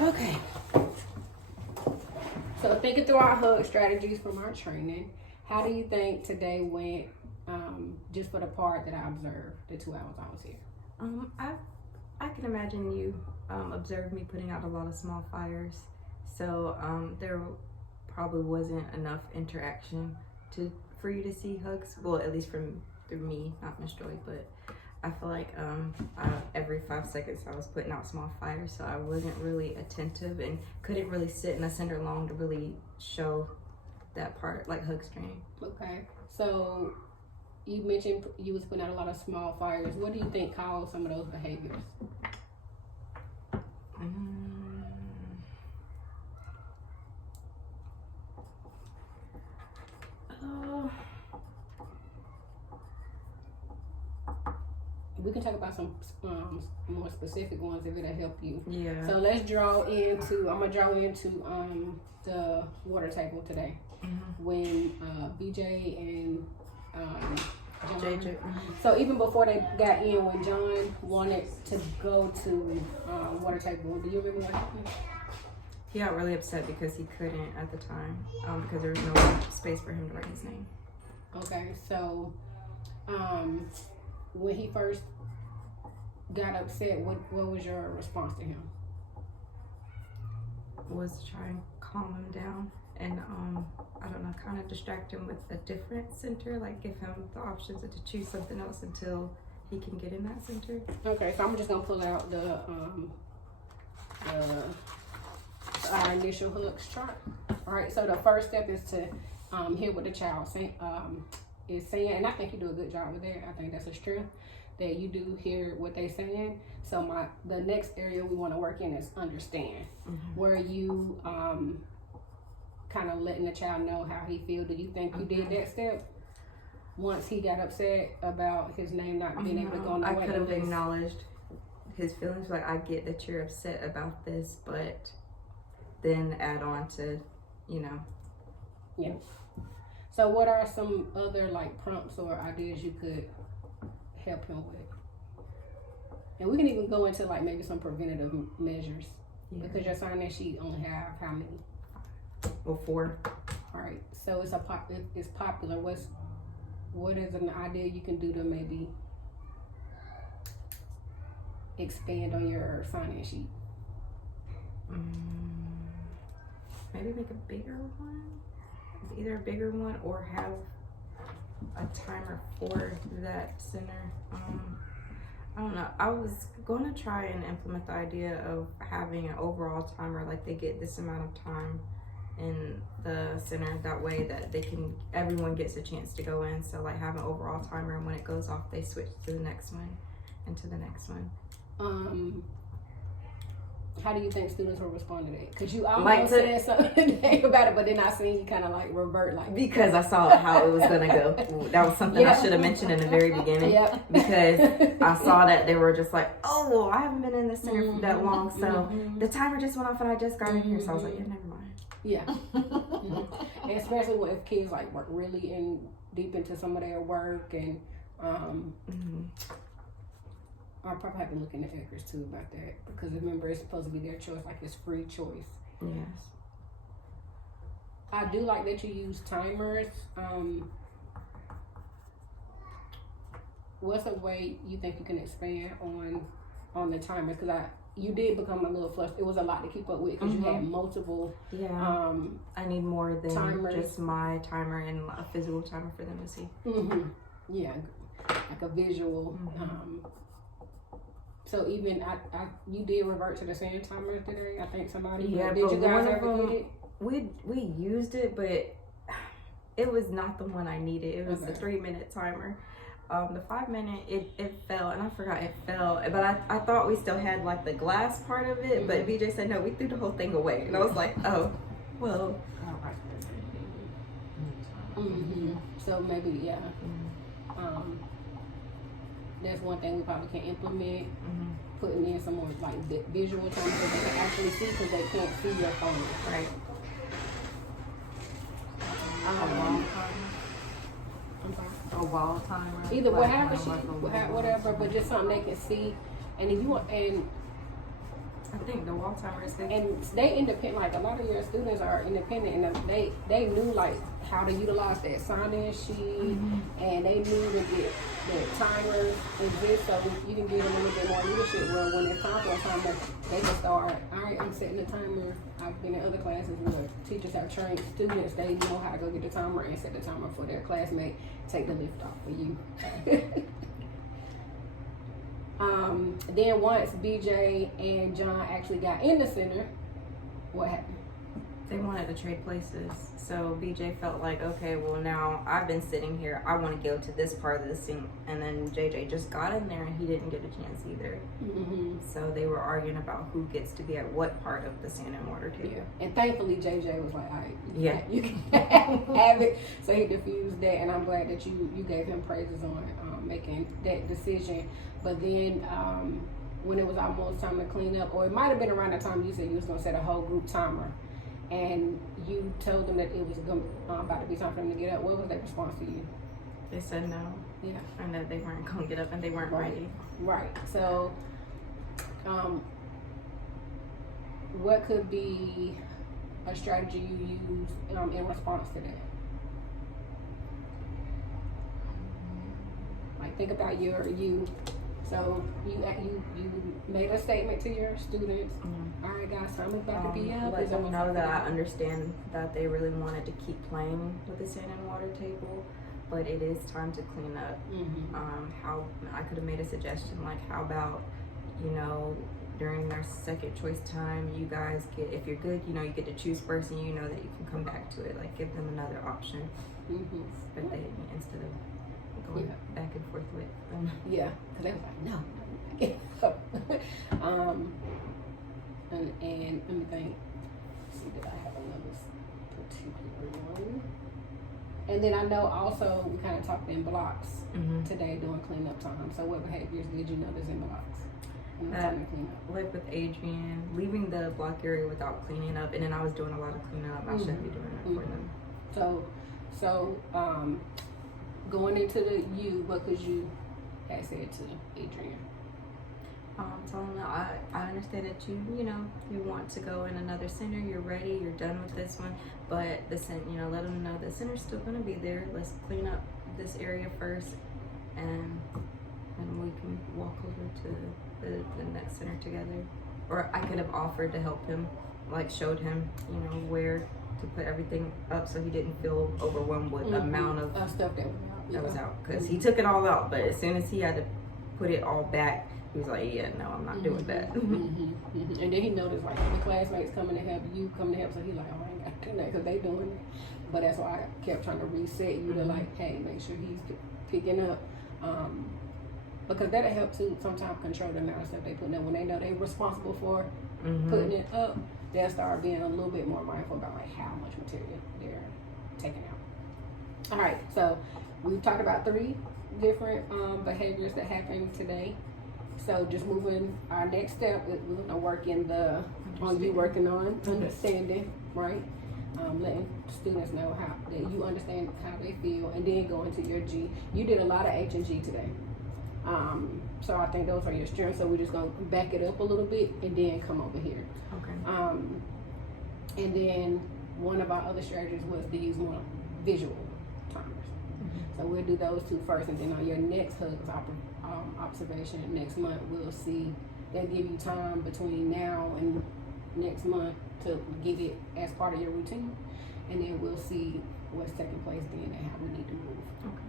Okay. So thinking through our HUG strategies from our training, how do you think today went, just for the part that I observed, the 2 hours I was here? I can imagine you observed me putting out a lot of small fires. So there probably wasn't enough interaction for you to see HUGs. Well, at least through me, not Miss Joy, but I feel like every 5 seconds I was putting out small fires, so I wasn't really attentive and couldn't really sit in the center long to really show that part, like HUGs training. Okay, so you mentioned you was putting out a lot of small fires. What do you think caused some of those behaviors? We can talk about some more specific ones if it'll help you. Yeah. So let's draw into, I'm gonna draw into the water table today. When BJ and John. JJ. So even before they got in, when John wanted to go to water table, do you remember what happened? He got really upset because he couldn't at the time, because there was no space for him to write his name. Okay, so when he first got upset, what was your response to him? Was to try and calm him down and I don't know, kind of distract him with a different center, like give him the options to choose something else until he can get in that center. Okay, so I'm just gonna pull out our initial HUGS chart. All right, so the first step is to hear what the child is saying, and I think you do a good job with that. I think that's a strength that you do hear what they're saying. So the next area we want to work in is understand, where you kind of letting the child know how he feels. Do you think you did that step once he got upset about his name not being able to go on the I could have acknowledged his feelings, like I get that you're upset about this, but then add on to, Yeah. So what are some other like prompts or ideas you could help him with? And we can even go into like maybe some preventative measures, because your sign-in sheet only have how many? Well, 4. All right. So it's popular. What is an idea you can do to maybe expand on your sign-in sheet? Maybe make a bigger one. Either a bigger one or have a timer for that center. I don't know. I was going to try and implement the idea of having an overall timer, like they get this amount of time in the center. That way that everyone gets a chance to go in. So like have an overall timer, and when it goes off, they switch to the next one and to the next one. How do you think students will respond to that? Because you almost said something today about it, but then I seen you kind of like revert like. Because I saw how it was going to go. That was something I should have mentioned in the very beginning. Because I saw that they were just like, oh, well, I haven't been in this center for that long, so the timer just went off and I just got in here. So I was like, yeah, never mind. Yeah. And especially if kids like work really deep into some of their work and I'll probably have to look into Eckers too about that, because remember it's supposed to be their choice, like it's free choice. Yes. I do like that you use timers. What's a way you think you can expand on the timers? Because you did become a little flustered. It was a lot to keep up with because you had multiple. Yeah. I need more than timers. Just my timer and a physical timer for them to see. Yeah, like a visual. So even you did revert to the same timer today. I think somebody. Yeah, did you guys ever get it? We used it, but it was not the one I needed. It was a 3-minute timer. The 5-minute, it fell, and I forgot it fell. But I thought we still had like the glass part of it, but BJ said no, we threw the whole thing away, and I was like, oh, well. So maybe that's one thing we probably can implement. Putting in some more like visual time so they can actually see, because they can't see your phone. Right. A wall timer. Either whatever but just something they can see. And if you want, and I think the wall timers, and they independent. Like a lot of your students are independent, and they knew like how to utilize that sign-in sheet, and they knew to get the timers exist, so you can give them a little bit more leadership. Where when it's time for a timer, they can start. All right, I'm setting the timer. I've been in other classes where teachers have trained students. They know how to go get the timer and set the timer for their classmate. Take the lift off for you. Then once BJ and John actually got in the center, what happened? they wanted to trade places. So BJ felt like, okay, well now I've been sitting here. I want to go to this part of the scene. And then JJ just got in there and he didn't get a chance either. So they were arguing about who gets to be at what part of the sand and water table. Yeah. And thankfully JJ was like, all right, you can Yeah. have it. So he diffused that, and I'm glad that you gave him praises on making that decision. But then when it was almost time to clean up, or it might have been around the time you said you was going to set a whole group timer, and you told them that it was about to be time for them to get up, what was their response to you? They said no. Yeah. And that they weren't going to get up and they weren't ready. Right. So what could be a strategy you use in response to that? Like, think about you. So you made a statement to your students. All right, guys, time is about to be up. Let them know that I understand that they really wanted to keep playing with the sand and water table, but it is time to clean up. How I could have made a suggestion, like, how about, during their second choice time, you guys get, if you're good, you get to choose first, and you know that you can come back to it. Like, give them another option. But they, instead of going back and forth with them. Yeah, because they was like, no. And let me think. Let's see, did I have another particular one? And then I know also we kind of talked in blocks today during cleanup time. So what behaviors did you notice in blocks? Like with Adrian, leaving the block area without cleaning up, and then I was doing a lot of cleaning up. I shouldn't be doing it for them. So going into the what could you have said to Adrian? Tell them that I understand that you want to go in another center. You're ready. You're done with this one, but let them know the center's still gonna be there. Let's clean up this area first, and we can walk over to the next center together. Or I could have offered to help him, like showed him, where to put everything up so he didn't feel overwhelmed with the amount of stuff that was out. Because he took it all out, but as soon as he had to put it all back, he was like, yeah, no, I'm not doing that. And then he noticed, like, the classmates coming to help, you coming to help, so he's like, oh, I ain't got to do that because they doing it. But that's why I kept trying to reset you to, like, hey, make sure he's picking up. Because that'll help to sometimes control the amount of stuff they put in. When they know they're responsible for putting it up, they'll start being a little bit more mindful about, like, how much material they're taking out. All right, so we've talked about 3 different behaviors that happened today. So just moving, our next step is we're gonna work on you working on understanding, right? Letting students know how that you understand how they feel, and then go into your G. You did a lot of H and G today. So I think those are your strengths. So we're just gonna back it up a little bit and then come over here. Okay. And then one of our other strategies was to use more visual timers. So we'll do those 2 first, and then on your next HUGS observation next month, we'll see. They'll give you time between now and next month to get it as part of your routine, and then we'll see what's taking place then and how we need to move. Okay.